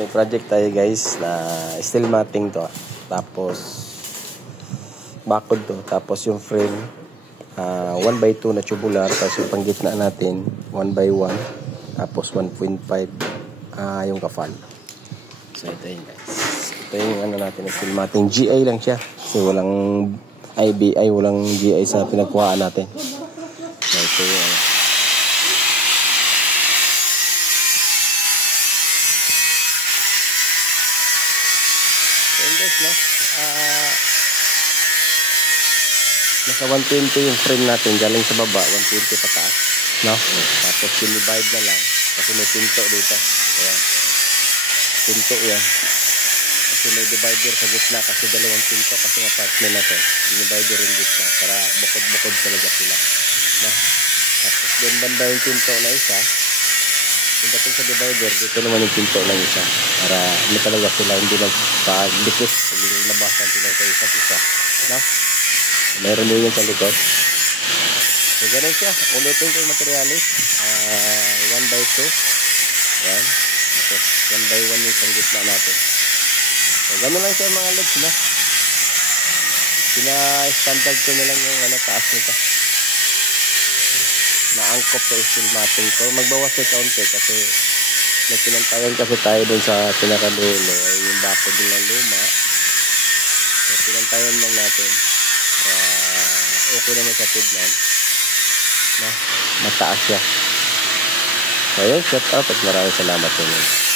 May project tayo guys na steel matting to. Tapos bakod to. Tapos yung frame 1x2 na tubular. Tapos yung panggitna natin 1x1. Tapos 1.5 yung kafal. So ito yun guys. Ito yung ano natin, steel matting. GI lang siya. Kasi walang IBI, walang GI sa pinagkuhaan natin. So ito yung no? Nasa 120 yung frame natin galing sa baba, 120 pataas, no? Tapos dinivide na lang kasi may pinto dito. Ayan. Pinto yan. Kasi may divider sa gitna kasi dalawang pinto kasi apartment na to. Dinivider yung gitna para bukod-bukod talaga sila. No? Tapos doon banda yung pinto na isa. Yung dating sa divider, dito naman yung pinto lang isa. Para hindi talaga sila hindi nagpagdikit. Hindi labasan sila sa isa't isa. No? Meron din yun sa likod. So, ganun siya. Ulitin ko yung materialis. 1x2. Yan. Tapos 1x1 yung panggitna natin. So, ganun lang siya mga lods, no? Pina-standard ko na lang yung taas nito. Naangkop sa steel matting ko. Magbawas sa kaunti kasi may pinantayan kasi tayo dun sa pinakadulo. Yung bakod din ng luma. So, pinantayan lang natin. Okay naman sa tignan. No? Mataas siya. So, yun. Shut up at maraming salamat sa inyo.